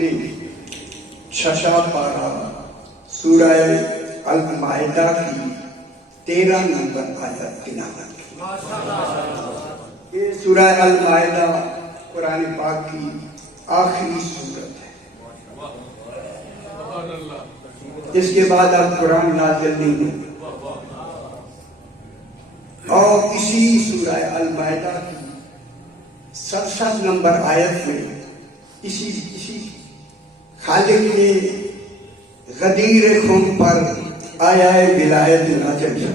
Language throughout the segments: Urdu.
نے چھشا پارا سورہ المائدہ کی 13 نمبر آیت تلاوت کی۔ یہ سورہ المائدہ قرآن پاک کی آخری سورت ہے، اس کے بعد اب قرآن نازل نہیں ہوگا۔ اور اسی سورہ المائدہ کی 67 نمبر آیت میں اسی خالق نے غدیر خم پر آیا ولایت نازل کی۔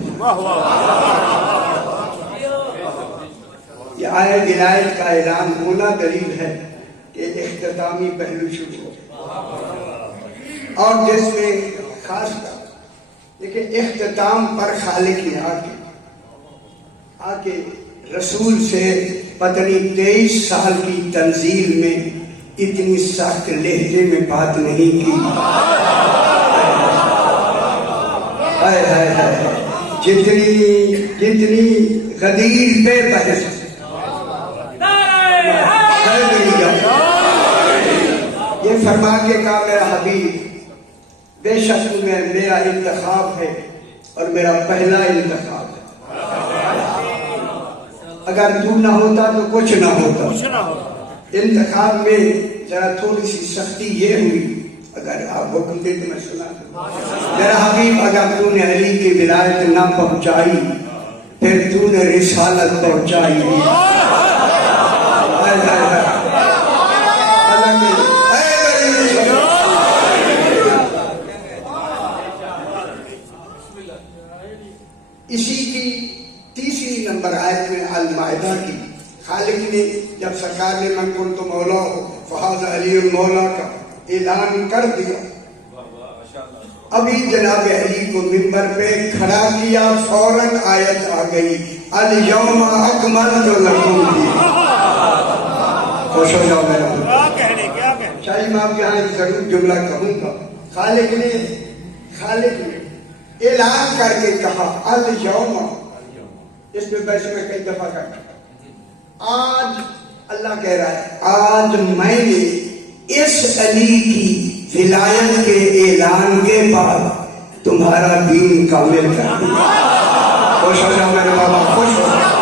یہ آیا ولایت کا اعلان ہونا دلیل ہے کہ اختتامی پہلو شروع ہو، اور جس میں خاص کر لیکن اختتام پر خالق نے آ کے رسول سے پتنی 23 سال کی تنزیل میں اتنی سخت لہجے میں بات نہیں کی۔ جتنی غدیر بے بحث یہ فرما کے کہا میرا حبیب بے شک میں میرا انتخاب ہے اور میرا پہلا انتخاب ہے، اگر تو نہ ہوتا تو کچھ نہ ہوتا۔ انتخاب میں ذرا تھوڑی سی سختی یہ ہوئی، اگر آپ حکم دے تو میں سنا دوں۔ میرا حبیب اگر تو نے علی کی ولایت نہ پہنچائی پھر تو نے رسالت پہنچائی۔ اسی کی 3 نمبر آیت میں المائدہ کی خالق نے جب سرکار نے من کنت مولا فہذا علی المولا کا اعلان کر دیا، ابھی جناب علی کو منبر پہ کھڑا کیا، فوراً آیت آ گئی الیوم اکملت لکم دینکم۔ خوش ہو جاؤ میرا شاہ امام کے ہاں ضرور جملہ کہوں گا۔ خالق نے اعلان کر کے کہا الیوم، اس میں ویسے میں کئی دفعہ کرتا ہوں، آج اللہ کہہ رہا ہے آج میں نے اس علی کی ولایت کے اعلان کے بعد تمہارا دین کامل کر دیا۔ خوش ہو جاؤ میرے بابا، خوش ہو جاؤ۔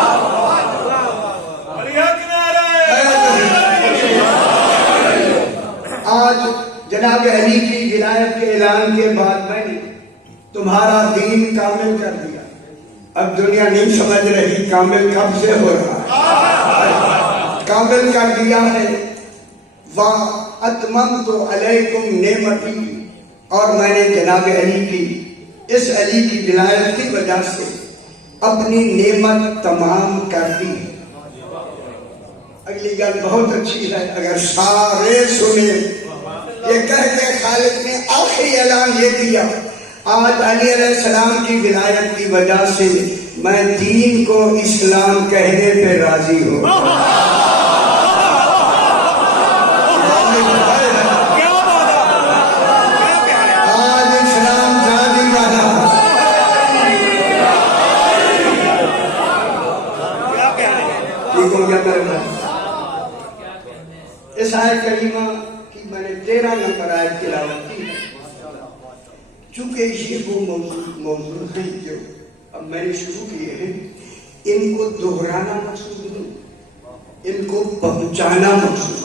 آج جناب علی کی ولایت کے اعلان کے بعد میں نے تمہارا دین کامل کر دیا۔ اب دنیا نہیں سمجھ رہی کامل کب سے ہو رہا ہے، کامل کر دیا ہے۔ وَأَتْمَمْتُ عَلَيْكُمْ نِعْمَتِي، اور میں نے جناب علی کی اس علی کی ولایت کی وجہ سے اپنی نعمت تمام کر دی۔ اگلی گل بہت اچھی ہے، اگر سارے سنیں، یہ کہہ کے خالق نے آخری اعلان یہ کیا آج علی علیہ السلام کی ولایت کی وجہ سے میں دین کو اسلام کہنے پہ راضی ہوں۔ آج اسلام زادی والا ٹھیک ہو گیا میرے بھائی۔ اس آیت کریمہ کی میں نے 13 نمبر آیت تلاوت کی ہے، چونکہ یہ وہ موضوع ہیں جو اب میں نے شروع کیے ہیں، ان کو دہرانا مقصود نہیں، ان کو پہنچانا مقصود۔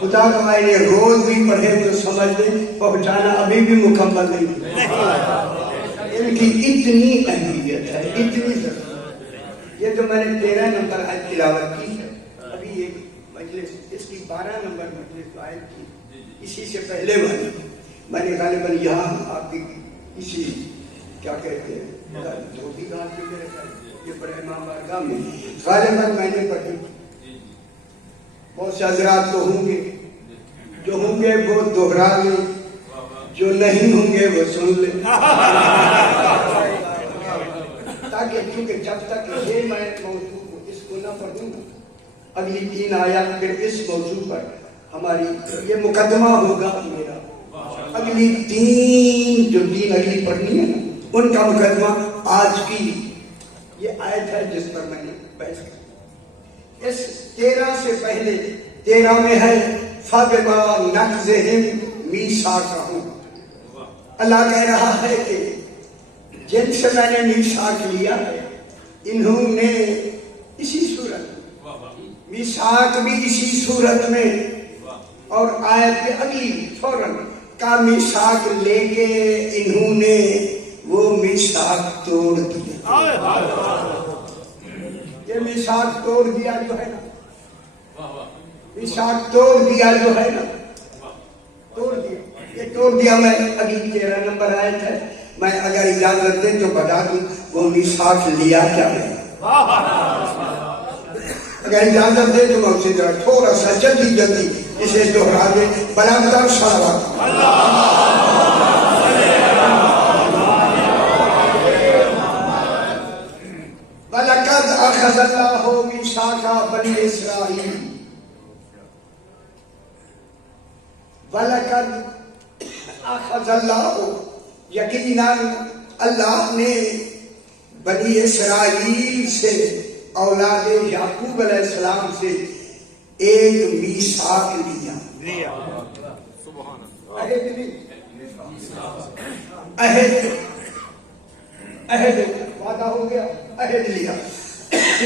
خدا کمائے نے روز بھی پڑھے تو سمجھ لیں پہنچانا ابھی بھی مکمل نہیں، ان کی اتنی اہمیت ہے، اتنی ضرورت۔ یہ جو میں نے 13 نمبر آیت تلاوت کی ہے، ابھی ایک مجلس اس کی 12 نمبر مجلس آیت کی اسی سے پہلے والی میں نے غالباً یہاں آپ کی اسی کیا کہتے ہیں دھوبی گھاٹ پہ میرے خیال یہ بڑے امام بارگاہ میں غالباً میں نے پڑھی۔ بہت سے حضرات تو ہوں گے، جو ہوں گے وہ دوہرا لیں، جو نہیں ہوں گے وہ سن لیں، تاکہ کیونکہ جب تک یہ میں موضوع کو اس کو نہ پڑھوں گا اگلی 3 آیات پھر اس موضوع پر ہماری یہ مقدمہ ہوگا میرا۔ اگلی 3 اگلی پڑھنی ہے نا ان کا مقدمہ آج کی یہ آیت ہے جس پر میں نے بحث کی۔ اس 13 سے پہلے 13 میں ہے فَبِمَا نَقْضِهِمْ مِيثَاقَهُمْ، اللہ کہہ رہا ہے کہ جن سے میں نے میثاق لیا انہوں نے اسی صورت میثاق بھی اسی صورت میں اور آیت کے اگلی فوراً کا میثاق لے کے انہوں نے وہ میثاق توڑ دیا. یہ میثاق توڑ دیا جو ہے نا، میثاق توڑ دیا جو ہے نا، توڑ دیا، یہ توڑ دیا. میں اگلی 13 نمبر آیت ہے، میں اگر اجازت دیں تو بتا دوں وہ میثاق لیا کیا ہے. اگر اجازت دے تو میں اسے تھوڑا سا جلدی اسے دوہرا دے. بلندر صلوات. وَلَقَدْ أَخَذَ اللَّهُ مِيثَاقَ بَنِي إِسْرَائِيلَ. وَلَقَدْ أَخَذَ اللَّهُ، یقیناً اللہ نے بنی اسرائیل سے، اولاد یعقوب علیہ السلام سے ایک میثاق لیا. عہد وعدہ ہو گیا، عہد لیا.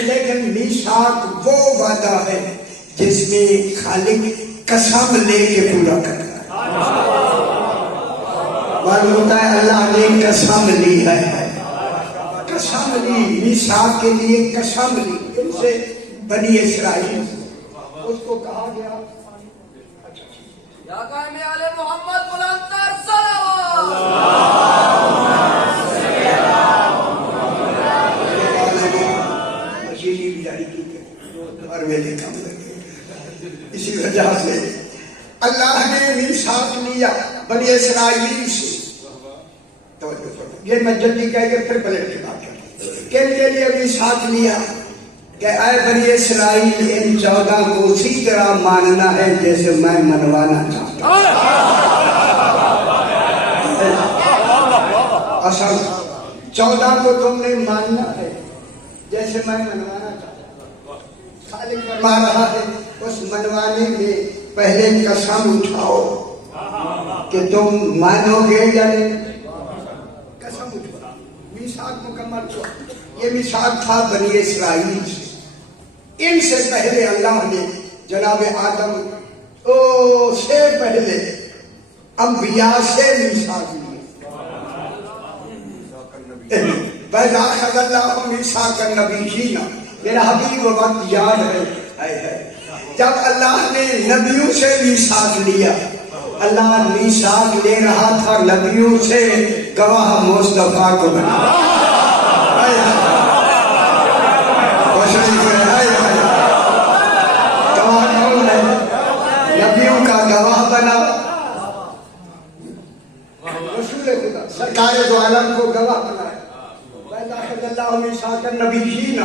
لیکن میثاق وہ وعدہ ہے جس میں خالق قسم لے کے پورا کرتا ہے. معلوم ہوتا ہے اللہ نے قسم لی ہے، قسم لی، میثاق کے لیے قسم لی ان سے بنی اسرائیل. اس کو کہا گیا یا قائم آل محمد بلندر صلوات. مشینی بھی جاری کی اور ویلے کم لگے. اسی وجہ سے اللہ نے میثاق لیا بنی اسرائیل سے. یہ میں جلدی کہہ کے پھر پلٹ کے بات کرتا ہوں. کے لیے میثاق لیا کہ اے بنی اسرائیل ان 14 کو اسی طرح ماننا ہے جیسے میں منوانا چاہتا ہوں. اصل 14 کو تم نے ماننا ہے جیسے میں منوانا چاہتا ہوں. خالق فرما رہا ہے اس منوانے میں پہلے قسم اٹھاؤ کہ تم مانو گے یا نہیں. قسم اٹھاؤ، میثاق مکمل چھو. یہ میثاق تھا بنی اسرائیل سے. ان سے پہلے اللہ نے جناب آدم سے پہلے انبیاء سے میثاق لیا. وَإِذْ أَخَذَ اللَّهُ مِيثَاقَ النَّبِيِّينَ. میرا حبیب وقت یاد ہے جب اللہ نے نبیوں سے میثاق لیا. اللہ میثاق لے رہا تھا نبیوں سے، گواہ مصطفیٰ کو بنا. نبیوں کا گواہ بنا، رسول خدا سرکار دو عالم کو گواہ بنایا. وَإِذْ أَخَذَ اللَّهُ مِيثَاقَ النَّبِيِّينَ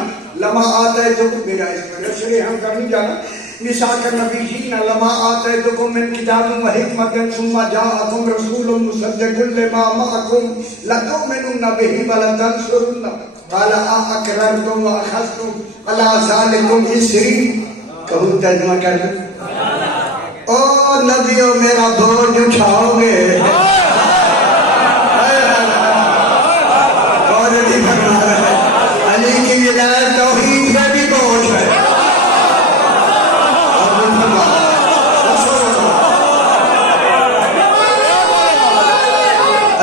لَمَا آتَيْتُكُم، میرا اس پر نشرے ہم کر نہیں جانا. مِيثَاقَ النَّبِيِّينَ لَمَا آتَيْتُكُم مِّن كِتَابٍ وَحِكْمَةٍ ثُمَّ جَاءَكُمْ رَسُولٌ مُصَدِّقٌ لِّمَا مَعَكُمْ لَتُؤْمِنُنَّ بِهِ وَلَتَنصُرُنَّهُ قَالَ أَأَقْرَرْتُمْ وَأَخَذْتُمْ عَلَىٰ ذَٰلِكُمْ إِصْرِي. کہوں ترجمہ کر دوں. او نبیوں میرا بوجھ اٹھاؤ گے. اور بھی فرما رہا ہے علی کی ولایت توحید میں بھی بوجھ ہے.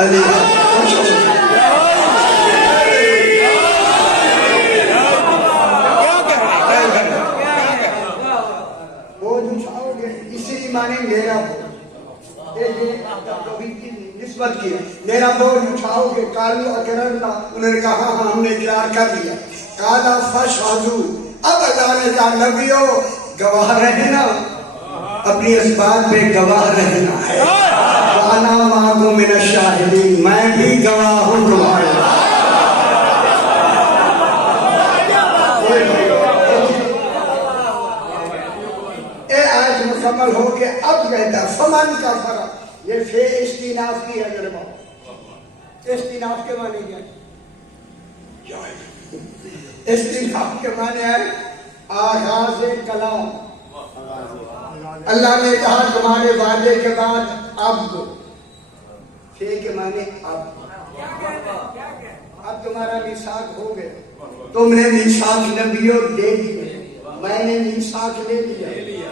علی نسبت کی میرا بوجھ اٹھاؤ گے. قالوا اقررنا، انہوں نے کہا ہاں ہم نے اقرار کر لیا. قال فاشهدوا، اب اللہ نے کہا نبیوں گواہ رہنا، اپنی اس بات پہ گواہ رہنا ہے. وانا معكم من الشاہدین، میں بھی گواہ ہوں تمہارے. اے آیت مکمل ہو کے اب کہتا فمن کا فرق. یہ فے استیناف کی ہے میرے باپ. استیناف کے معنی کیا ہے؟ استیناف کے معنی ہے آغاز کلام. اللہ نے کہا تمہارے وعدے کے بعد اب، فے کے معنی اب تمہارا میثاق ہو گیا، تم نے میثاق نبیوں دے دیے، میں نے میثاق لے لیا،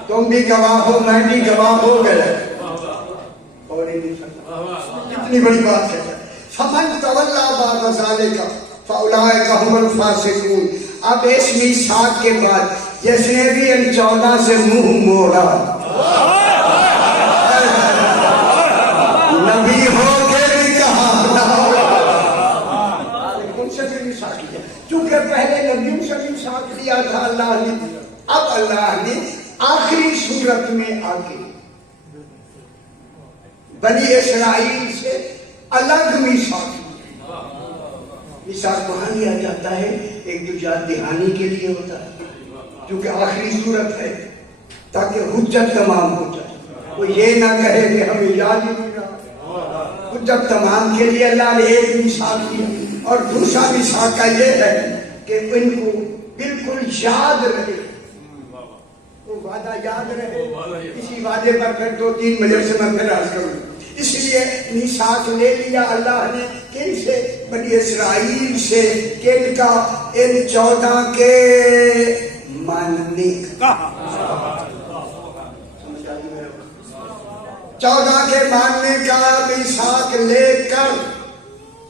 تم بھی گواہ ہو، میں بھی گواہ ہو گئے، اور نہیں سکتا اتنی بڑی بات ہے۔ فمن تولی بعد ذلک فاولئک هم الفاسقون۔ اب اس میثاق کے بعد جس نے بھی ان 14 سے منہ موڑا، نبی ہو کے بھی کہا ان سے بھی میثاق لیا، چونکہ پہلے نبیوں سے میثاق لیا تھا اللہ نے، اب اللہ نے آخری صورت میں آ کے بنی اسرائیل سے الگ میثاق لیا۔ میثاق وہاں لیا جاتا ہے ایک تو یاد دہانی کے لیے ہوتا ہے، کیونکہ آخری صورت ہے تاکہ حجت تمام ہو جائے، وہ یہ نہ کہے کہ ہمیں یاد ہی نہیں رہا۔ حجت تمام کے لیے اللہ نے ایک میثاق لیا، اور دوسرا میثاق کا یہ ہے کہ ان کو بالکل یاد رہے، وہ وعدہ یاد رہے۔ اسی وعدے پر پھر 2-3 مجلس میں پھر عرض کروں، اس لیے میثاق لے لیا اللہ نے کن سے؟ بنی اسرائیل سے، کن کا؟ ان 14 کے ماننے کا، 14 کے ماننے کا میثاق لے کر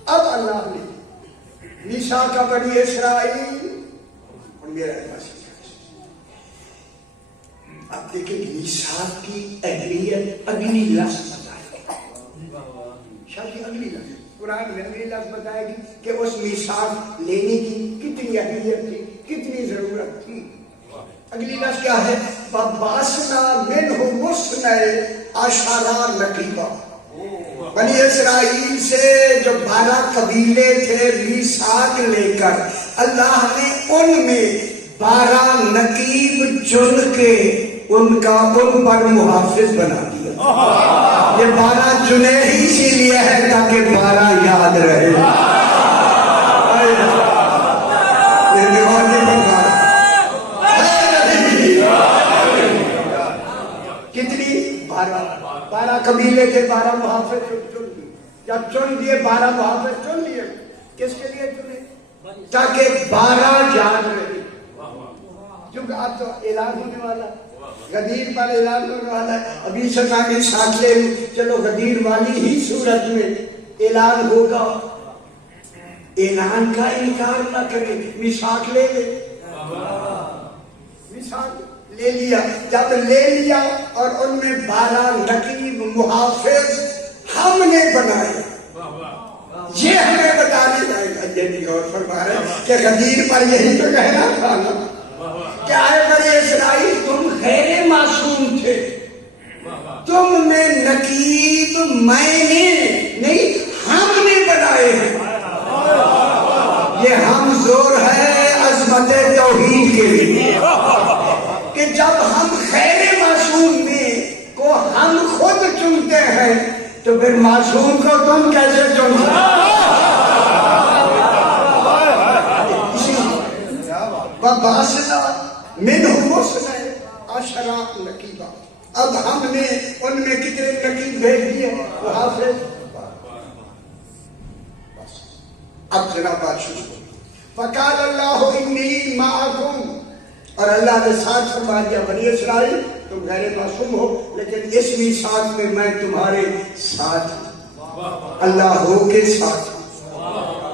اب اللہ نے میثاق کا بنی اسرائیل اور میرا پاس۔ اب دیکھیں میثاق کی اہمیت اگلی لفظ بتائے گی، شاید اگلی لفظ قرآن میں اگلی لفظ بتائے گی کہ اس میثاق لینے کی کتنی اہمیت تھی، کتنی ضرورت تھی۔ اگلی لفظ کیا ہے؟ وَبَعَثْنَا مِنْهُمُ اثْنَيْ عَشَرَ نَقِيبًا۔ بنی اسرائیل سے جو 12 قبیلے تھے میثاق لے کر، اللہ نے ان میں 12 نقیب چن کے ان کا ان پر محافظ بنا دیا۔ یہ 12 چنے ہی اسی لیے ہے تاکہ 12 یاد رہے۔ کتنی؟ 12 قبیلے تھے، 12 محافظ چن لیے۔ جب چن دیے 12 محافظ چن لیے، کس کے لیے چنے؟ تاکہ 12 یاد رہے، کیونکہ اب تو اعلان ہونے والا ہے، غدیر پر اعلان ہونے والا ہے۔ ابھی سزا کے ساتھ لے چلو غدیر والی ہی صورت میں اعلان ہوگا، اعلان کا انکار نہ کرے، میثاق لے لے۔ میثاق لے لیا، جب لے لیا اور ان میں 12 نقیب محافظ ہم نے بنائے، یہ ہمیں بتانے جائے گا۔ یہ بھی غور فرما رہے کہ غدیر پر یہی تو کہنا تھا نا، کیا ہے بنی اسرائیل تم غیر معصوم تھے، تم میں نقیب میں نے نہیں ہم نے بنائے ہیں۔ یہ ہم زور ہے عظمت توحید کے لیے کہ جب ہم غیر معصوم میں کو ہم خود چنتے ہیں تو پھر معصوم کو تم کیسے چن سکتے؟ وَبَعَثْنَا مِنْهُمُ اثْنَيْ عَشَرَ نَقِيبًا۔ اب ہم نے ان میں کتنے نقیب بھیج دیے؟ محافظ۔ اب ذرا بات شروع ہو۔ فَقَالَ اللَّهُ إِنِّي مَعَكُمْ، اور اللہ نے ساتھ فرما دیا بنی اسرائیل تم غیر معصوم ہو لیکن اس میثاق میں میں تمہارے ساتھ ہوں، اللہ ہو کے ساتھ ہوں۔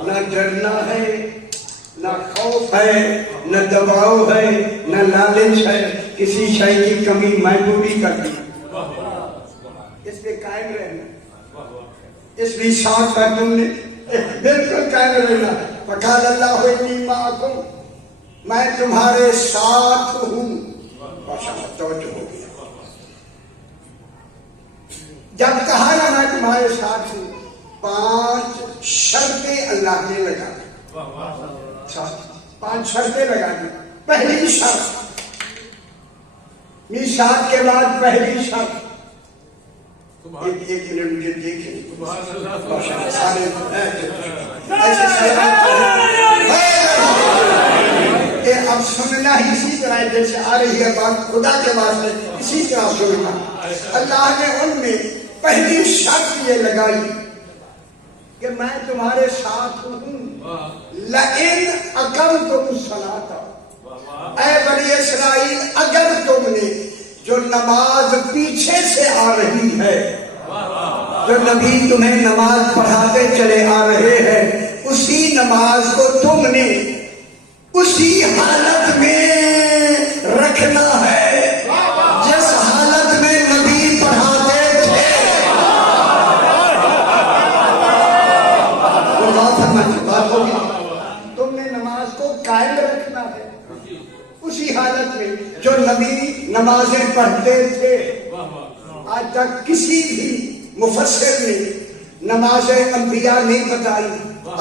نہ ڈرنا ہے، نہ خوف ہے، نہ دباؤ ہے، نہ لالچ ہے، کسی شے کی کمی میں پوری کر دی، اس پہ قائم رہنا، اس میثاق پر تم نے بالکل قائم رہنا۔ فقال اللہ انی معکم، میں تمہارے ساتھ ہوں۔ توجہ ہو گیا، جب کہا نا میں تمہارے ساتھ ہوں، 5 شرطیں اللہ نے لگا دی، 5 شرطیں لگا دی۔ پہلی شرط، میثاق کے بعد پہلی شرط، ایک منٹ مجھے دیکھیں، اور سننا ہی اسی طرح جیسے آ رہی ہے بات خدا کے واسطے اسی طرح سننا. اللہ نے ان میں پہلی شرط یہ لگائی کہ میں تمہارے ساتھ ہوں. لئن اقمتم الصلاۃ، اے بنی اسرائیل اگر تم نے جو نماز پیچھے سے آ رہی ہے، جو نبی تمہیں نماز پڑھاتے چلے آ رہے ہیں، اسی نماز کو تم نے اسی حالت میں رکھنا ہے جس حالت میں نبی پڑھاتے تھے. بات ہوگی، تم نے نماز کو قائم رکھنا ہے اسی حالت میں جو نبی نمازیں پڑھتے تھے. آج تک کسی بھی مفسر نے نماز انبیاء نہیں بتائی،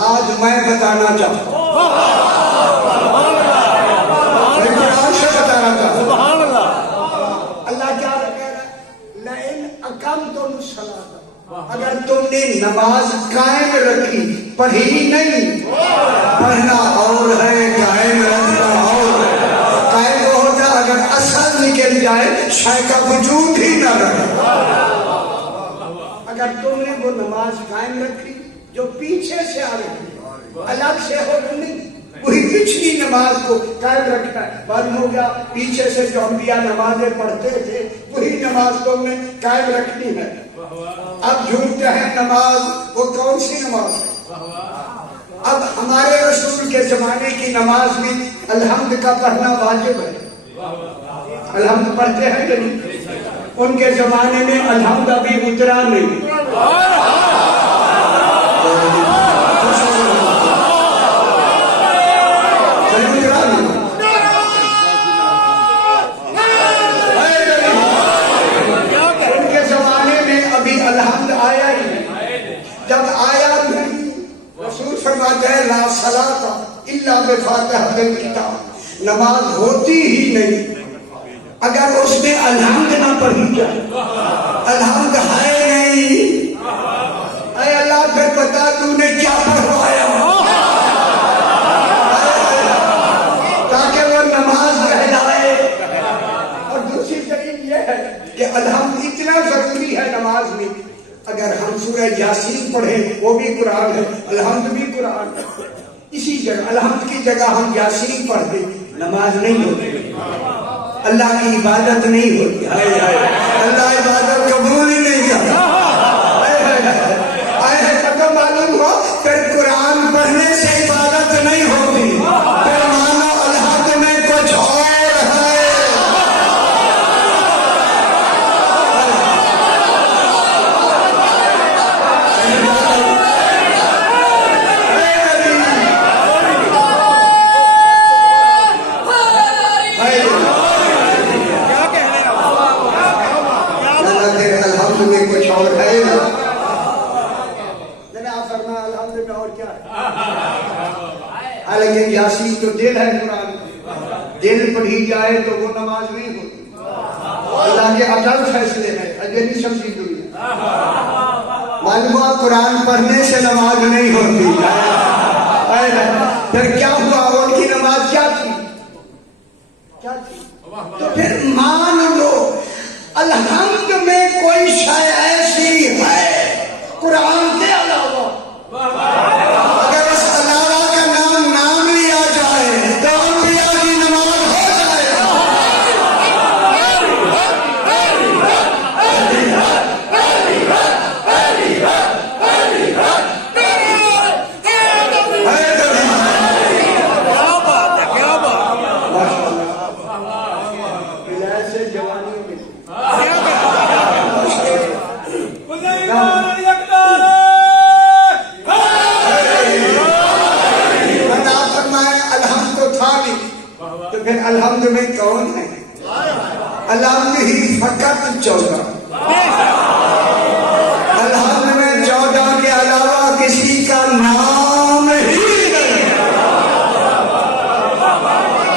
آج میں بتانا چاہتا ہوں. میں قرآن سے بتانا چاہتا ہوں. اللہ کیا کہہ رہا ہے؟ لئن اقمتم الصلاۃ، اگر تم نے نماز قائم رکھی، پڑھی نہیں. پڑھنا اور ہے، قائم رکھنا اور ہے. قائم وہ ہوتا اگر اثر نکل جائے شے کا وجود ہی نہ رہے. اگر تم نے وہ نماز قائم رکھی جو پیچھے سے آ رہی، الگ سے ہو نہیں، وہی پچھلی نماز کو قائم رکھنا ہے. معلوم ہو گیا پیچھے سے جو انبیاء نمازیں پڑھتے تھے وہی نماز تم نے قائم رکھنی ہے. اب جھوٹتے ہیں نماز، وہ کون سی نماز ہے؟ اب ہمارے رسول کے زمانے کی نماز میں الحمد کا پڑھنا واجب ہے. الحمد پڑھتے ہیں کہ نہیں؟ ان کے زمانے میں الحمد ابھی اترا نہیں. ان کے زمانے میں ابھی الحمد آیا ہی نہیں. جب آیا نہیں، رسول فرماتے ہیں لا صلاۃ الا بفاتحۃ الکتاب، نماز ہوتی ہی نہیں اگر اس میں الحمد نہ پڑھی جائے. الحمد ہے نہیں، اے اللہ پھر بتا تو نے کیا پڑھوایا تاکہ وہ نماز کہلائے. اور دوسری دلیل یہ ہے کہ الحمد اتنا ضروری ہے نماز میں. اگر ہم سورہ یاسین پڑھیں وہ بھی قرآن ہے، الحمد بھی قرآن ہے. اسی جگہ الحمد کی جگہ ہم یاسین پڑھ دیں، نماز نہیں ہوتی، اللہ کی عبادت نہیں ہوتی. اللہ عبادت قبول ہی نہیں کرتا. پتہ معلوم ہو پھر قرآن پڑھنے سے عبادت نہیں ہوتی، پھر مانو الحمد میں کچھ اور ہے. میں کچھ اور ہے الحمد میں اور کیا ہے. حالانکہ یاسین تو دل ہے قرآن، دل پڑھی جائے تو وہ نماز نہیں ہوتی. اللہ کے عدل فیصلے ہیں، اجے نہیں سمجھی دنیا. معلوم ہوا قرآن پڑھنے سے نماز نہیں ہوتی. پھر کیا ہوا؟ ان کی نماز کیا تھی؟ تو پھر مان لو الحمد میں کوئی شے ایسی ہے قرآن کے علاوہ، اگر اس علاوہ کا نام لیا جائے تو انبیاء کی نماز ہو جائے. کیا بات ہے جوانیوں میں الحمد تو تھا نہیں، تو پھر الحمد میں کون ہے؟ الحمد ہی فقط 14. الحمد میں 14 کے علاوہ کسی کا نام ہی نہیں.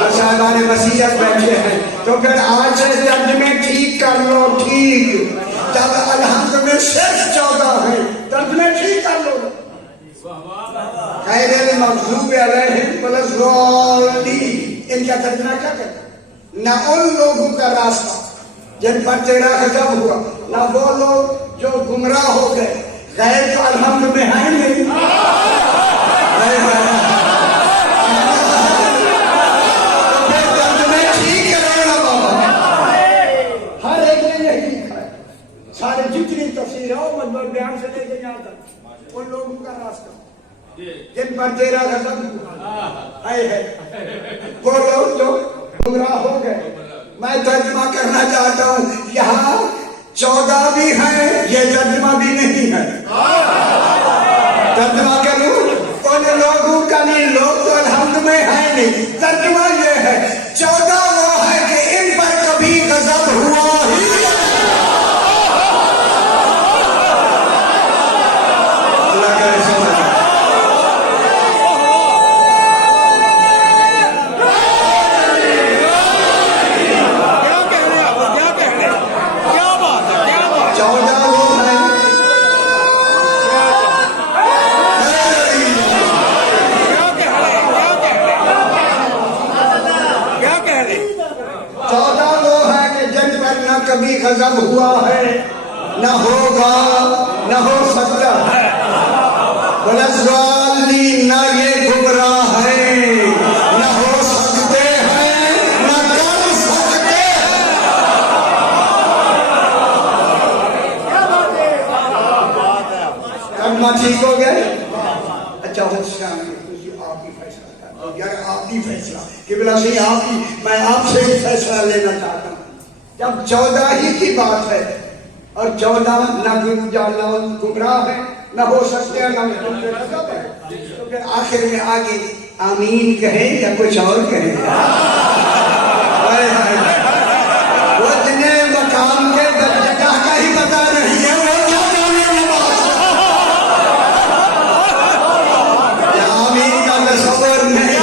تو صاحبان وصیت بیٹھے ہیں تو پھر آج سے ترجمے ٹھیک کر لو. ٹھیک، جب الحمد میں صرف 14 ہے ترجمے ٹھیک کر لو. غیر المغضوب علیہم ولا الضالین. ان کا ترجمہ کیا کہتا ہے؟ نہ ان لوگوں کا راستہ جن پر تیرا غضب ہوا، نہ وہ لوگ جو گمراہ ہو گئے، غیر تو الحمد میں ہیں نہیں۔ ہر ایک نے یہی لکھا ہے، سارے جتنی تفسیر ہے مجموع بیان سے لے کے یہاں تک، ان لوگوں کا راستہ جن پر تیرا غضب ہوا ہے، وہ لوگ جو گمراہ ہو گئے۔ میں ترجمہ کرنا چاہتا ہوں، یہاں 14 بھی ہیں، یہ ترجمہ بھی نہیں ہے۔ ترجمہ کروں، ان لوگوں کا نہیں، لوگ تو الحمد میں ہیں نہیں، ترجمہ یہ ہے 14 وہ ہے کہ ان پر کبھی غضب ہوا ہی اللہ کرے سمجھ۔ کبھی غضب ہوا ہے، نہ ہوگا، نہ ہو سکتا ہے، وَلَضَّالِّينَ، نہ یہ گمراہ ہے، نہ ہو سکتے ہیں، نہ کر سکتے ہیں۔ کلمہ ٹھیک ہو گئے؟ اچھا ہوشیار آپ ہی فیصلہ کرو، یار آپ ہی فیصلہ، قبلہ سے آپ ہی، میں آپ سے ہی فیصلہ لینا چاہتا ہوں۔ جب 14 ہی کی بات ہے اور 14 نہ گمراہ ہے، نہ ہو سکتے ہیں، نہ تو پھر آخر میں آگے آمین کہیں یا کچھ اور کہیں؟ وہ جنہیں مقام کے جگہ کا ہی پتا نہیں ہے، وہ کیا جانے نماز آمین کا تصور نہیں،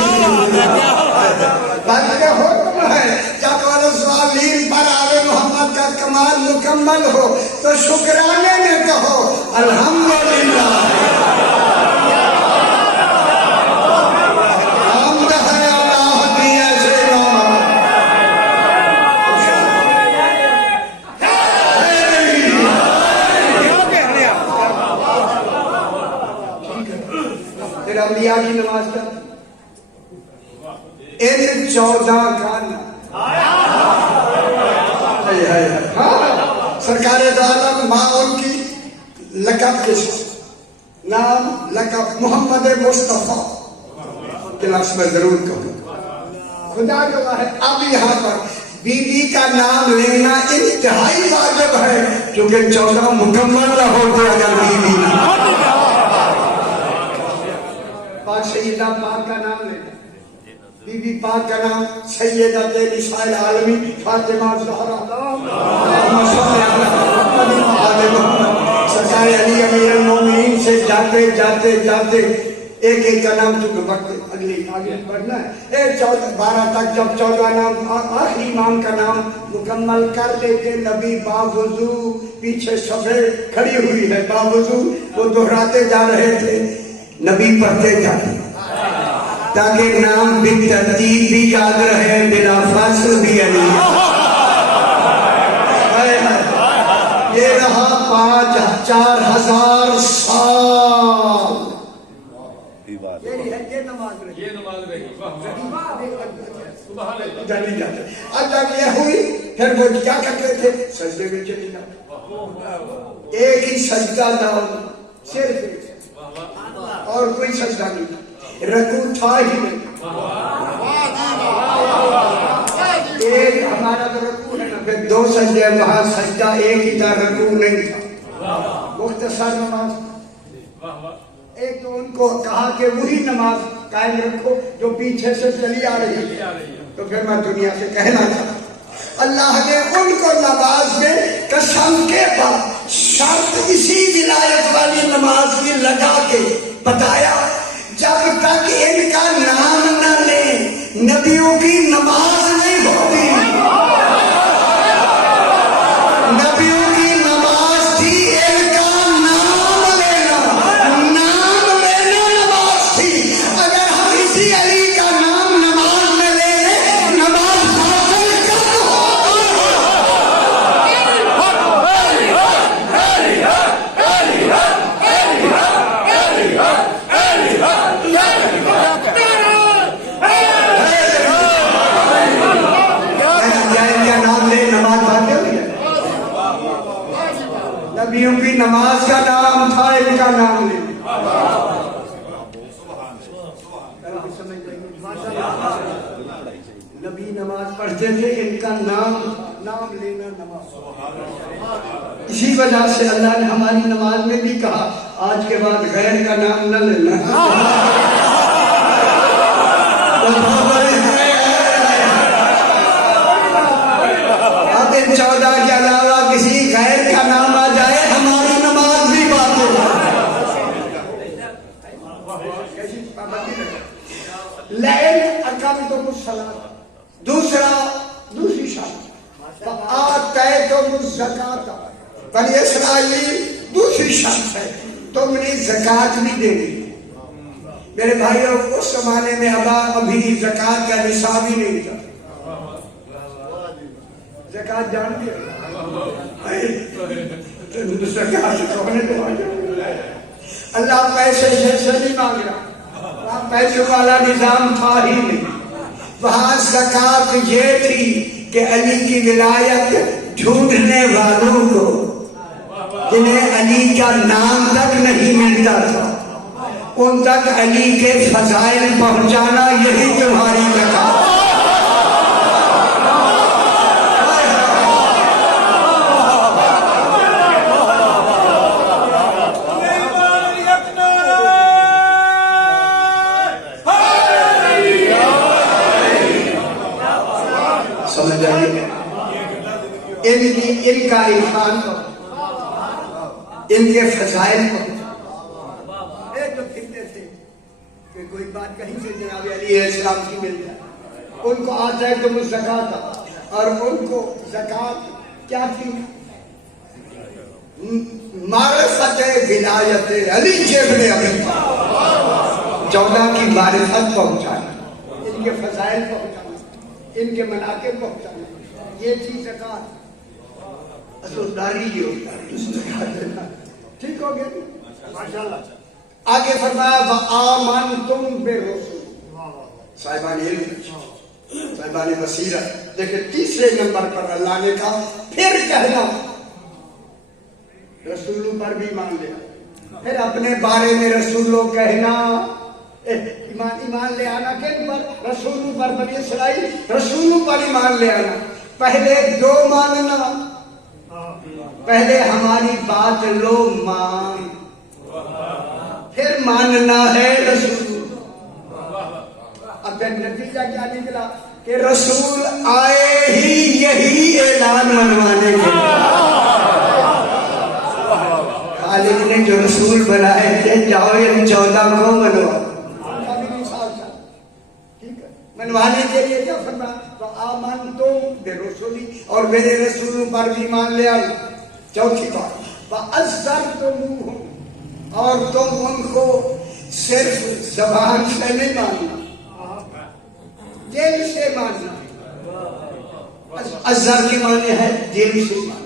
بلکہ حکم ہے جب والصالحین پر آل محمد کا کمال مکمل ہو تو شکرانے میں کہو الحمدللہ۔ حمد ہے اللہ کی ایسے نام۔ پھر انبیاء کی نماز کا ان 14 کا سرکار دو عالم ماں ان کی لقب کے ساتھ نام لقب محمد مصطفیٰ کلاس میں ضرور کہوں، خدا گواہ ہے۔ اب یہاں پر بی بی کا نام لینا انتہائی واجب ہے، کیونکہ 14 مکمل نہ ہو تو اگر بی بی پاک سیدہ پاک کا نام لینا، بی بی پاک کا نام سیدہ نساء العالمین فاطمہ زہرا سرکار علی امیر المومنین سے جاتے جاتے جاتے ایک ایک کا نام، چونکہ وقت آگے بڑھنا ہے، 12 تک جب 14 نام آخری امام کا نام مکمل کر لیتے، نبی باوضو پیچھے صفحے کھڑی ہوئی ہے، باوضو وہ دہراتے جا رہے تھے، نبی پڑھتے جاتے تاکہ نام بالترتیب بھی یاد رہے، بلا فاصل بھی علی۔ یہ رہا 4,000 سال، یہ نماز رہی۔ اب جب یہ ہوئی پھر وہ کیا کرتے تھے؟ سجدے میں چلی جاتے، ایک ہی سجدہ تھا، صرف اور کوئی سجدہ نہیں تھا، رکوع تھا ہی نہیں۔ ایک ہمارا تو رکوع ہے نا، پھر 2 سجدے، وہاں سجدہ ایک ہی تھا، رکوع نہیں تھا، مختصر نماز۔ ایک تو ان کو کہا کہ وہی نماز قائم رکھو جو پیچھے سے چلی آ رہی ہے، تو پھر میں دنیا سے کہنا چاہتا ہوں اللہ نے ان کو نماز میں قسم کے بعد شرط اسی ولایت والی نماز کی لگا کے بتایا، جب تک ان کا نام نہ لیں نبیوں کی نماز نہیں ہوتی۔ نبیوں کی نماز تھی ان کا نام لینا، نام لینا نماز تھی۔ اگر ہم اسی علی کا نام نماز میں لے لیں نبیوں کی نماز کا نام تھا، ان کا نام نہیں۔ نبی نماز پڑھتے تھے، ان کا نام لینا نماز۔ اسی وجہ سے اللہ نے ہماری نماز میں بھی کہا آج کے بعد غیر کا نام نہ لینا۔ اب ان 14 کے علاوہ کسی غیر کا نام آ جائے ہماری نماز بھی باطل ہے۔ لئن اقمتم الصلاۃ، دوسری شرط، وآتیتم الزکاۃ، بنی اسرائیل دوسری شرط ہے تم نے زکوٰۃ بھی دینی۔ میرے بھائیوں اس زمانے میں ابھی زکوٰۃ کا نصاب ہی نہیں تھا۔ زکوٰۃ جانتے اللہ پیسے سے نہیں مانگ رہا، وہاں پیسے والا نظام تھا ہی نہیں۔ وہاں زکوٰۃ یہ تھی کہ علی کی ولایت ڈھونڈنے والوں کو، جنہیں علی کا نام تک نہیں ملتا تھا، ان تک علی کے فضائل پہنچانا، یہی تمہاری زکوٰۃ۔ سمجھ آئیے ان کا عرفان ان کے فضائل جو پھرتے تھے کہ کوئی بات کہیں سے جناب علیہ السلام کی مل جائے، ان کو آتا ہے تم زکوٰۃ، اور ان کو زکوٰۃ کیا تھی؟ معرفت ولایت علی ابن ابی 14 کی معرفت پہنچانا، ان کے فضائل پہنچانا، ان کے مناقب پہنچانا، یہ تھی زکوٰۃ۔ اصولداری یہ ہوتا ہے زکوٰۃ دینا۔ ٹھیک ہو گیا ماشاءاللہ۔ آگے فرمایا وآمنتم برسول، صاحبان علم، صاحبان بصیرت، دیکھیں تیسرے نمبر پر اللہ نے کہا پھر کہنا، رسولوں پر بھی مان لیا، پھر اپنے بارے میں رسولوں کہنا، ایمان لے آنا کن پر؟ رسولوں پر، بنی اسرائیل رسولوں پر ایمان لے آنا۔ پہلے دو ماننا، پہلے ہماری بات لو مان، پھر ماننا ہے رسول۔ اب نتیجہ کیا نکلا کہ رسول آئے ہی یہی اعلان منوانے کے لیے۔ خالق نے جو رسول بنائے تھے جاؤ ان 14 کو منواؤ، منوانے کے لیے کیا فرمایا؟ وآمنتم برسولی، اور میرے رسولوں پر بھی مان لے آنا۔ چوتھی بات وعزرتموہم، اور تم ان کو صرف زبان سے نہیں ماننا، دل سے ماننا۔ عزر کی معنی ہے دل سے ماننا۔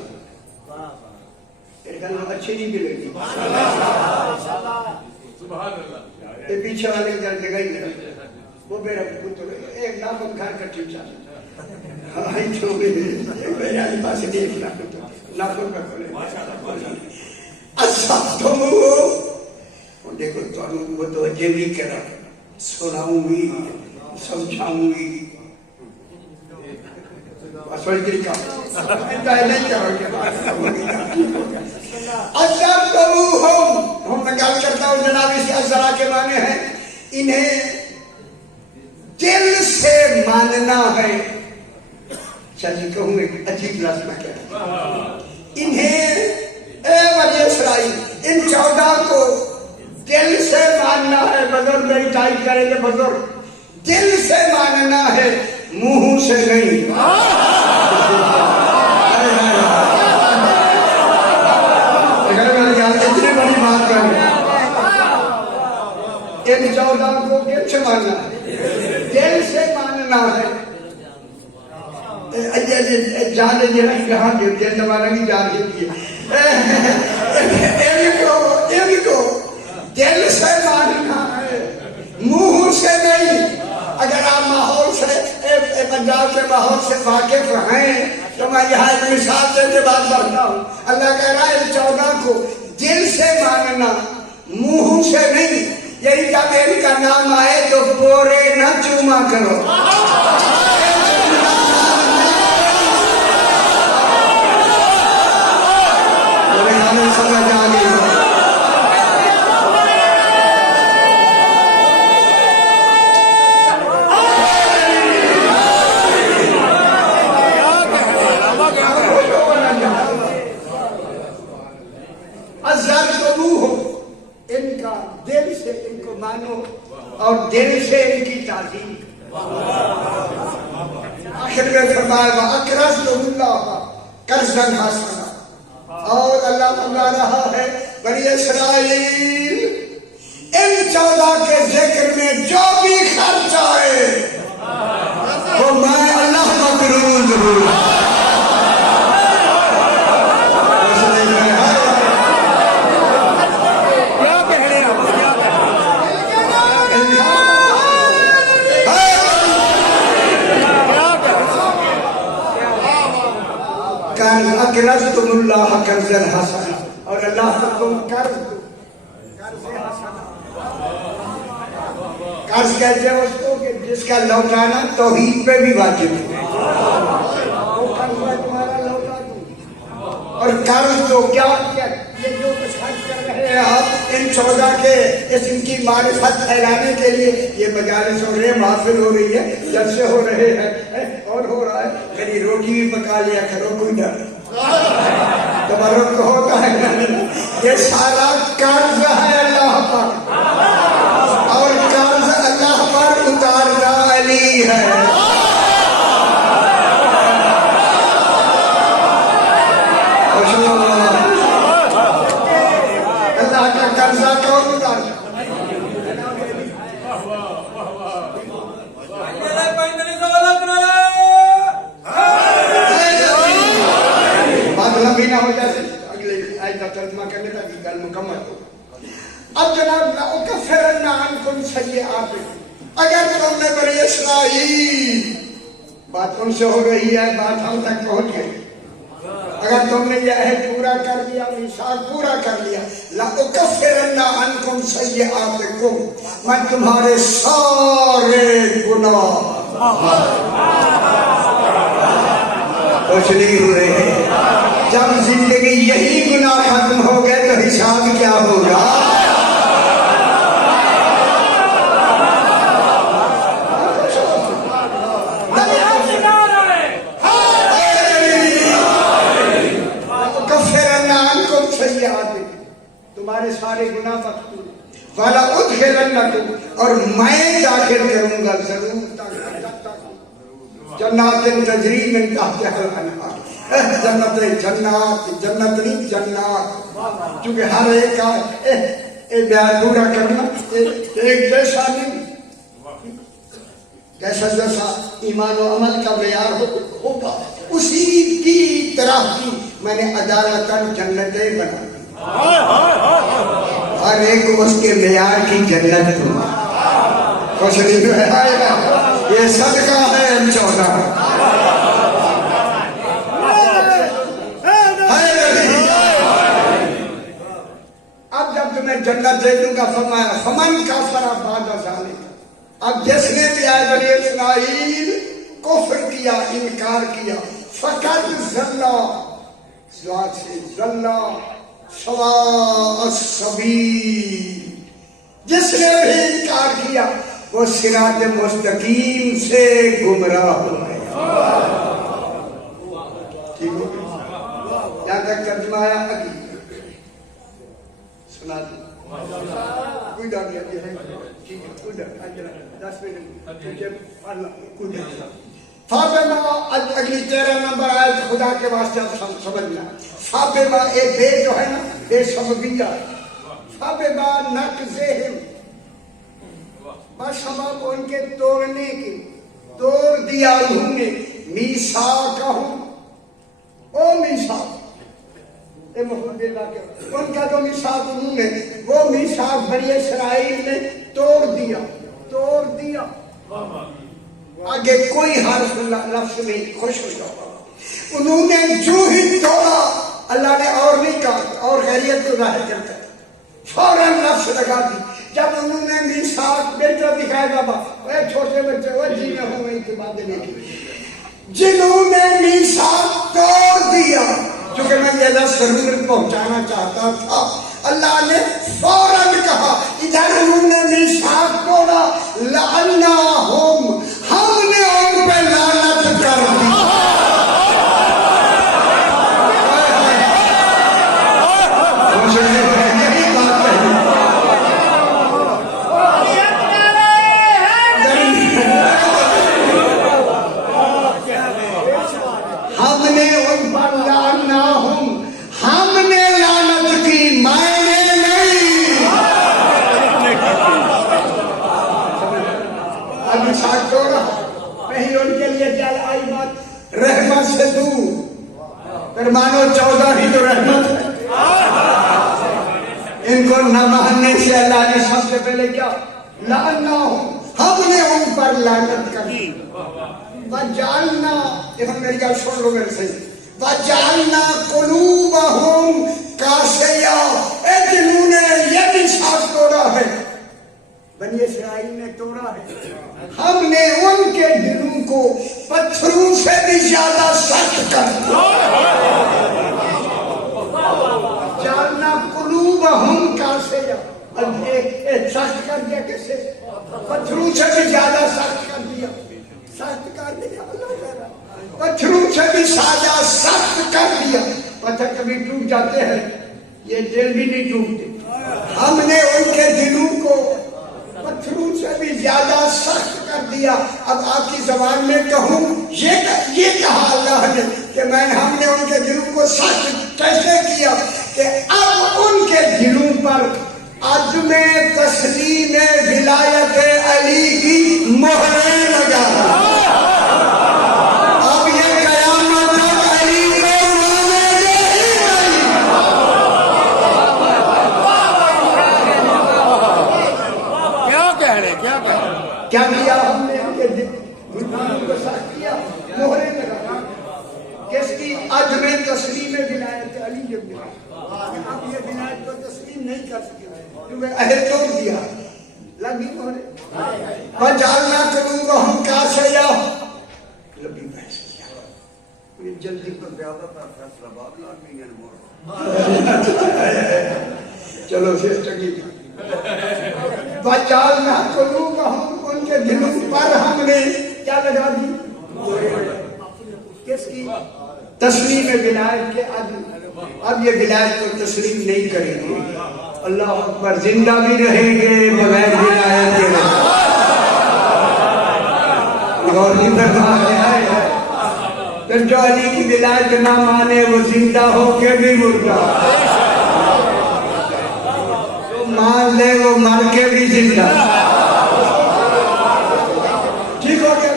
اچھی نہیں ملے گی یہ پیچھے والے جگہ ہی نہیں، وہ میرا پتر ایک ناخن گھر کا ٹیچا ناخن کا کھولے دیکھو وہ تو اجے بھی کرا، سناؤں گی، سمجھاؤں گی، ہم میں گل کرتا ہوں جناب، اس ازرا کے معنی ہیں انہیں دل سے ماننا ہے۔ چلیے کہوں گے عجیب لفظ میں کہہ رہا ہوں، انہیں اے بنی اسرائیل ان 14 کو دل سے ماننا ہے۔ بزرگ میری تائید کریں گے، بزرگ دل سے ماننا ہے، منہ سے نہیں۔ اتنی بڑی بات کر رہے ان 14 کو دل سے ماننا ہے، دل سے ماننا ہے۔ جانے کہاں دل زمانہ کی جان دیتی ہے، ان کو دل سے ماننا ہے، منہ سے نہیں۔ اگر آپ ماحول سے پنجاب کے ماحول سے واقف ہیں تو میں یہاں ایک مثال دے کے بات کرتا ہوں. اللہ کہہ رہا ہے 14 کو دل سے ماننا منہ سے نہیں. یعنی جب ان کا نام آئے تو پورے نہ چوما کرو. سمجھ آ گئی ہو. ان کا دل سے ان کو مانو اور دل سے ان کی تعظیم. آخر میں فرمایا وَأَقْرَضْتُ اللَّهَ قَرْضًا حَسَنًا. اور اللہ فرما رہا ہے بنی اسرائیل ان 14 کے ذکر میں جو بھی خرچ آئے وہ میں اللہ کا قرض ہوں. اقرضتم اللہ قرضا حسنا. اور اللہ کو تم قرض دو. قرض کہتے ہیں اس کو کہ جس کا لوٹانا توحید پہ بھی واجب ہے. وہ قرض میں تمہارا لوٹا دوں. اور قرض دو کیا یہ جو کچھ خرچ کر رہے ہیں آپ ان 14 کے ان کی معرفت پھیلانے کے لیے یہ مجالس ہو رہے ہیں, محفل ہو رہی ہے, جلسے ہو رہے ہیں اور ہو رہا ہے. کبھی روٹی بھی پکا لیا کرو, کوئی ڈر تمہارا تو ہوتا ہے. یہ سارا قرض ہے اللہ پر اور قرض اللہ پر اتارنا علی ہے. اللہ کا قرضہ کون اتارتا؟ لمبی نہ ہو جائے اگلے آیت کا ترجمہ کرنے تاکہ گل مکمل ہو. اب جناب لأکفرن عنکم سیئاتکم. اگر تم نے بنی اسرائیل بات ان سے ہو رہی ہے, بات ہم تک پہنچ گئی. اگر تم نے یہ عہد پورا کر لیا, میثاق پورا کر لیا, لأکفرن عنکم سیئاتکم, میں تمہارے سارے گناہ کچھ نہیں ہوئے ہیں. جب زندگی یہی گناہ ختم ہو گئے تو حساب کیا ہوگا؟ تمہارے سارے گناہ مغفور. وَلَأُدْخِلَنَّكُمْ, اور میں داخل کروں گا ضرور جنات تجری من تحتها الانہار. جنت جنت نہیں جنات, چونکہ ہر ایک کا بیان پورا کرنا ایک جیسا نہیں. جیسا جیسا ایمان و عمل کا معیار ہوگا اسی کی طرح کی میں نے عدالتاً جنتیں بنا دی. ہر ایک اس کے معیار کی جنت دوں. خوش نہیں ہے یہ صدقہ ہے 14. اب جب تمہیں جنت دے دوں گا فرمایا فمن کفر بعد ذلک. اب جس نے بھی آئے بنی اسرائیل کفر کیا, انکار کیا, فقط ضلع ذات سے ضلع سواء السبیل, جس نے بھی انکار کیا وہ صراط مستقیم سے گمراہ ہو گیا. ٹھیک ہو یہاں تک ترجمہ آیا. ابھی سنا دیں کوئی ڈر نہیں. ٹھیک ہے کوئی ڈر 10 منٹ کوئی ڈر. فاطمہ اگلی 13 نمبر آیت خدا کے واسطے سمجھنا. فاطمہ ایک بے جو ہے نا بے سببیہ. فاطمہ نقضہم بسبب ان کے توڑنے کی توڑ دیا انہوں نے میثاقہم. او میثاق ان کا جو میثاق انہوں نے وہ میثاق بنی اسرائیل نے توڑ دیا. آگے کوئی حرف لفظ نہیں، خوش ہو جاؤ. انہوں نے جو ہی توڑا اللہ نے اور نہیں کہا، اور خیریت کو ظاہر کرتا ہے، فوراً لفظ لگا دی. جب انہوں نے میثاق بیٹا دکھایا بابا اے چھوٹے بچے وہ جی میں ہوں وہی کی باتیں نہیں کی، جنہوں نے میثاق توڑ دیا، چونکہ میں یہ لفظ ضرور پہنچانا چاہتا تھا، اللہ نے فوراً کہا ادھر انہوں نے میثاق توڑا، لعناہم، ہم نے ان پہ لعنت کر دی. رحمت سے دور، پھر مانو 14 ہی تو رحمت ہے. ان کو نہ ماننے سے اللہ نے سب سے پہلے کیا لعناہم، ہم نے ان پر لعنت کر دی. وجعلنا، میری گل سن لو میرے سے، وجعلنا قلوبہم قاسیہ، اے جنہوں نے یہ بھی ساتھ توڑا ہے، بنی اسرائیل نے توڑا ہے، ہم نے ان کے دلوں کو پتھروں سے بھی زیادہ سخت کر دیا. جاننا قلوبہم قاسیہ، سخت کر دیا کیسے؟ پتھروں سے بھی زیادہ سخت کر دیا. سخت کر دیا اللہ تعالیٰ، پتھروں سے بھی زیادہ سخت کر دیا. پتھر کبھی ٹوٹ جاتے ہیں، یہ دل بھی نہیں ٹوٹتے. ہم نے ان کے دلوں کو پتھروں سے بھی زیادہ سخت کر دیا. اب آپ کی زبان میں کہوں، یہ کہا اللہ نے کہ ہم نے ان کے دلوں کو سخت کیسے کیا کہ اب ان کے دلوں پر عدم تسلیم ولایت علی کی مہریں لگا. اب یہ قیامت تک علی کو مانیں گے ہی نہیں. کیا کیا ہم نے ان کے دلوں کو سخت کیا، مہریں لگا. کس کی؟ عدم تسلیم ولایت علی جب اب یہ ولایت کو تسلیم نہیں کر سکے، تمہیں عہد توڑ دیا، لگی مہریں. وجعلنا قلوبہم قاسیہ، لبی بحث کیا یہ جلدی پر زیادہ تھا فیصلہ باب لاگیں گے مور. چلو سسٹر کی وجعلنا قلوبہم، ان کے دلوں پر ہم نے کیا لگا دی؟ کس کی؟ تسلیم ولایت کے عدل. اب یہ ولایت کو تسلیم نہیں کریں گے. اللہ اکبر، زندہ بھی رہیں گے بغیر ولایت کے. اور نہیں کرنا ہے، پھر جو علی کی ولایت نہ مانے وہ زندہ ہو کے بھی مردہ، جو مان لے وہ مر کے بھی زندہ. ٹھیک ہو گیا؟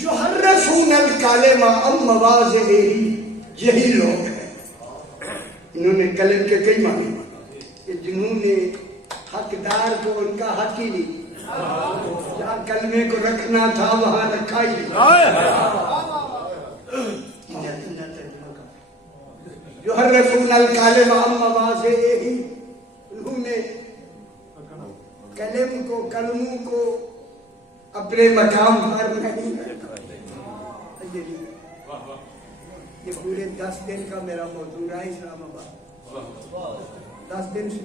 یحرفون الکلم عن مواضعہ، یہی لوگ ہیں، انہوں نے کلم کے کئی معنی کہ جنہوں نے حقدار کو ان کا حق ہی نہیں، جہاں کلمے کو رکھنا تھا وہاں رکھا ہی نہیں. یحرفون الکلم عن مواضعہ، انہوں نے کلموں کو اپنے مقام پر نہیں رکھا. یہ پورے 10 دن کا میرا موضوع ہے اسلام آباد، 10 دن سے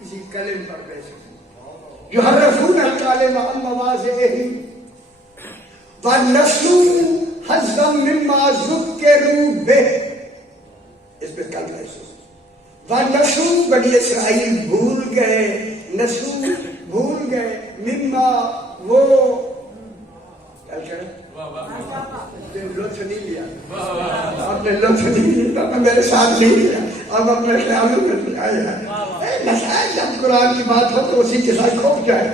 اسی کلم پر بیٹھے. یحرفون الکلم عن مواضعہ ونسوا حظا مما ذکروا بہ، اس پہ کل بیٹھے. ونسوا، بنی اسرائیل بھول گئے، نسوا بھول گئے، مما وہ کل کریں لطف نہیں لیا، آپ نے لطف نہیں لیا، میرے ساتھ نہیں لیا، اب اپنے خیالوں میں آیا مسائل. جب قرآن کی بات ہو تو اسی کے ساتھ کھوپ جائے.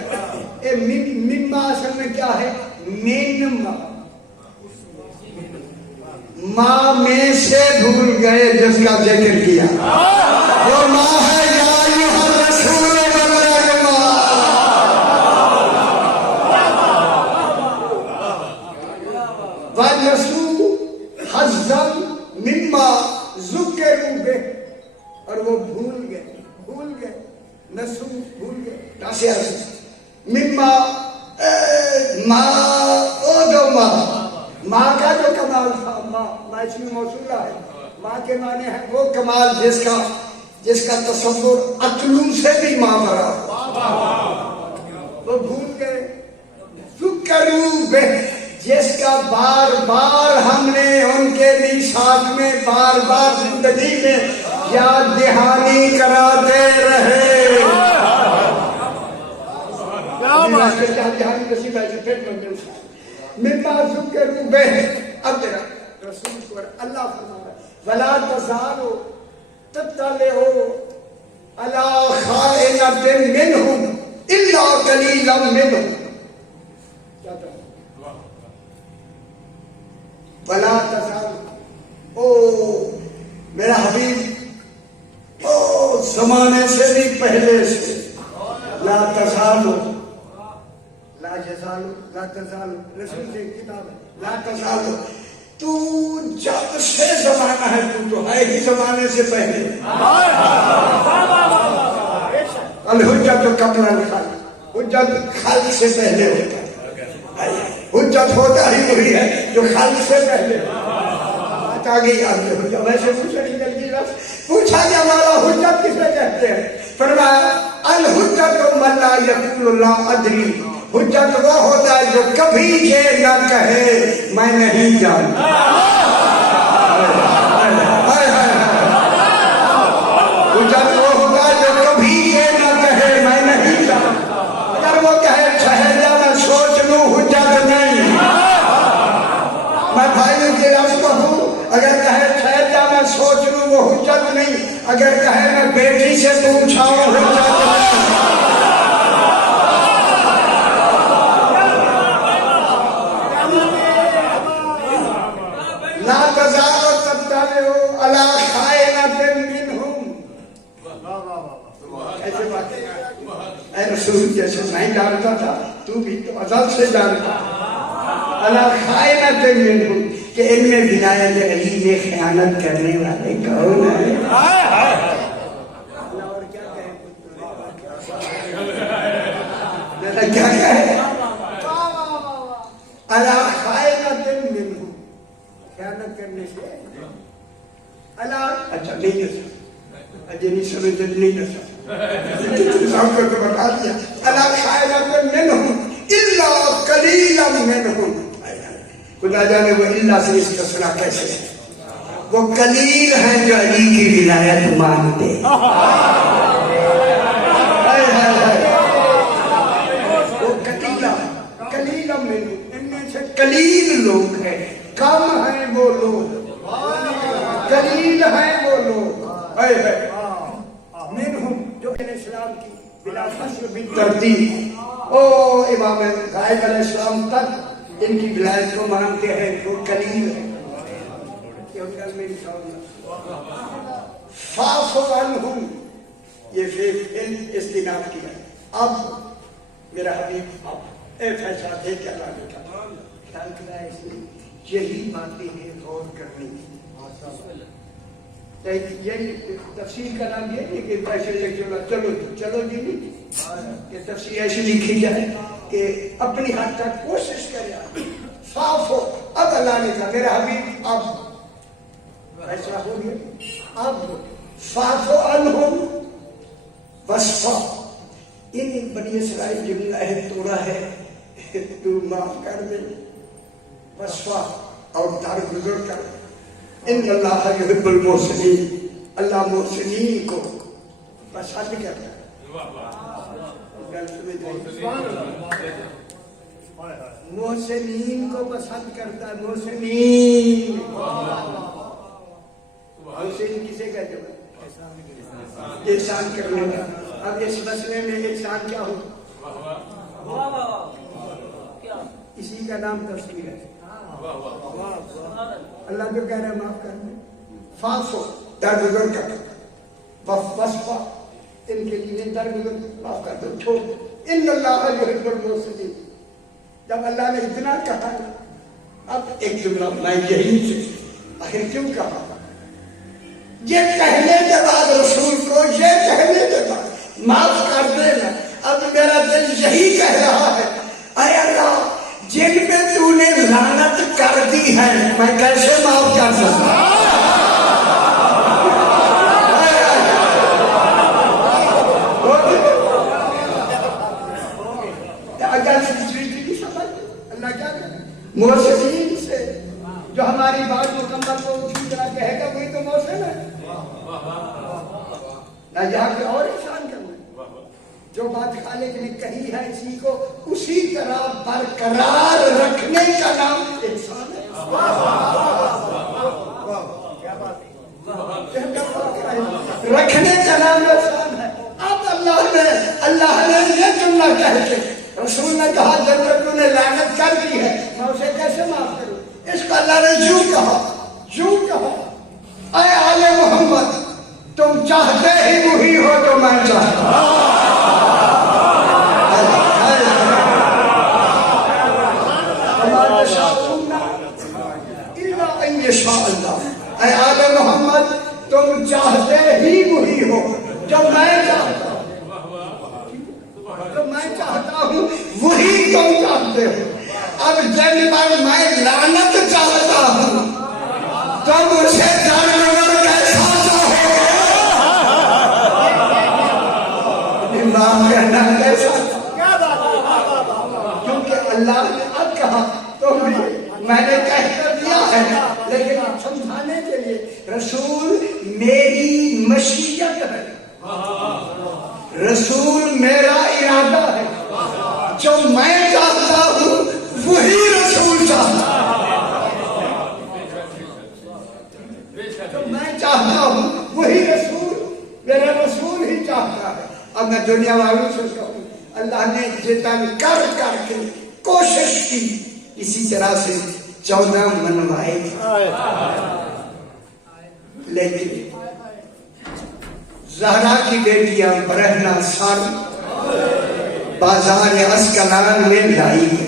مما اصل میں کیا ہے؟ من ماں میں سے بھول گئے جس کا ذکر کیا، وہ ماں ہے یا ایھا الرسول بلغ ما مما ذکروا بہ، اور وہ بھول گئے نسو بھول گئے ناسیہ مما ماں کا جو کمال تھا، ماں اسم موصولہ ہے، ماں کے معنی ہے وہ کمال جس کا تصور عقلوں سے بھی ماں بھرا، وہ بھول گئے ذکروا بہ، جس کا بار بار ہم نے ان کے میثاق میں بار بار زندگی میں یاد دہانی کراتے رہے۔ مما ذکروا بہ، اب میرا رسول کو اللہ فرما رہا ہے ولا تزالوا تطلعوا علی خائنۃ منہم الا قلیلا منہم، ولا تزالوا، او میرا حبیب، او زمانے سے بھی پہلے سے، لا تزالوا، لا یزالوا، لا تزالوا، رسول سے کتاب ہے، لا تزالوا، تو جب سے زمانہ ہے، تو ہے ہی زمانے سے پہلے، الحجت قبل الخلق، حجت خلق سے پہلے ہوتا ہے، حجت ہوتا ہی وہی ہے جو خلق سے پہلے بات آ گئی آپ نے حجت، ویسے پوچھا نہیں جلدی بس پوچھا کہ ہمارا حجت کسے کہتے ہیں؟ فرمایا الحجت من لا یقول لا ادری، حجت وہ ہوتا ہے جو کبھی یہ نہ کہے میں نہیں جانتا، حجت وہ ہوتا ہے جو کبھی یہ نہ کہے میں نہیں جانتا، اگر وہ کہے ٹھہر جا میں سوچ لوں، حجت نہیں، میں بھائیوں کے لفظ کہوں، اگر کہے ٹھہر جا میں سوچ لوں وہ حجت نہیں، اگر کہے میں بیٹی سے پوچھاؤں حجت نہیں۔ لا تزالوا تطلعوا علی خائنۃ منہم، ایسے بات ہے اے رسول، جیسے میں جانتا تھا تو بھی تو ازل سے جانتا، علی خائنۃ منہم، کہ ان میں ولایت علی میں خیانت کرنے والے کون ہیں؟ اور کیا کہیں، کیا کہے، علی خائنۃ منہم، خیانت کرنے سے اللہ، اچھا نہیں ہے سر، اجے نہیں سمجھتے نہیں ہے سر، صاحب کو تو بتا دیا، اللہ خائنۃ منہم الا قلیلا منہم، خدا جانے وہ اللہ سے اس کا صلح کیسے ہے، وہ قلیل ہیں جو علی کی ولایت مانتے، وہ قلیلا منہم، ان میں سے قلیل لوگ ہیں، کم ہیں وہ لوگ، قلیل ہیں وہ لوگ، منہم جو علیہ السلام کی بلا فصل بالترتیب، او امام غائب علیہ السلام تک ان کی ولایت کو مانتے ہیں، وہ قلیل ہیں، فاعف عنہم، یہ فعل استناف کیا، اب میرا حبیب اب اے فیصلہ دے کے اللہ نے کہا خیال کرا اس نے، یہی باتیں ہیں غور کرنی، یہی تفسیر کا نام یہ نہیں کہ پیسے لے چلو جی نہیں، کہ تفسیر ایسی لکھی جائے کہ اپنی حد تک کوشش کرے، صاف ہو۔ اب اللہ نے کہا میرا حبیب اب ایسا ہو گیا، اب فاعف عنہم وصفا، ان بنی اسرائیل جملہ عہد توڑا ہے تو معاف کر دے، وصفا اور درگزر کر، ان اللہ یحب المحسنین، اللہ محسنین کو پسند کرتا ہے، محسنین کو پسند کرتا ہے، محسنین، محسن کسے کہتے ہیں؟ احسان کرنے کا۔ اب اس مسئلے میں احسان کیا ہو، اسی کا نام تفسیر ہے، اللہ جو کہہ رہے ہیں معاف کر دیں، فاعفو درگزر کر، وصفا ان کے لیے درگزر معاف کر دو، چھوڑ دو، ان اللہ یحب المحسنین۔ جب اللہ نے اتنا کہا، اب ایک جملہ میں یہی سے آخر کیوں کہا، یہ کہنے کے بعد رسول کو یہ کہنے کے بعد معاف کر دینا. اب میرا دل یہی کہہ رہا ہے اے اللہ جن پہ تو نے لعنت کر دی ہے میں کیسے معاف کر سکتا. اللہ کیا کرے محسنین سے جو ہماری بات مکمل کو اسی طرح کہے گا وہی تو محسن ہے نہ یہاں پہ اور انسان کرنا. جو بات خالق نے کہی ہے اسی کو اسی طرح برقرار رکھنے کا نام انسان ہے. رکھنے کا نام انسان ہے. اب اللہ نے یہ جملہ کہہ کے رسول نے کہا جب تو نے لعنت کر دی ہے میں اسے کیسے معاف کروں. اس کو اللہ نے یوں کہا اے آل محمد تم چاہتے ہی وہی ہو جو میں چاہتا ہوں. اے آل محمد تم چاہتے ہی وہی ہو جو میں چاہتا ہوں. جو میں چاہتا ہوں وہی تم چاہتے ہو. اب جب میں لعنت چاہتا ہوں تم اسے جانور کیسا چاہو امام کہنا کیسا. کیونکہ اللہ نے اب کہا تو میں نے کہہ کر دیا ہے لیکن سمجھانے کے لیے رسول میری مشیت ہے. رسول میرا ارادہ ہے. جو میں چاہتا ہوں وہی رسول چاہتا ہے. جو میں چاہتا ہوں وہی رسول میرا رسول ہی چاہتا ہے. اب میں دنیا والوں سے کہوں اللہ نے جتن کر کے کوشش کی اسی طرح سے 14 منوائے لیکن زہرا کی بیٹیاں برہنہ سال بازار اسکلان میں لائی.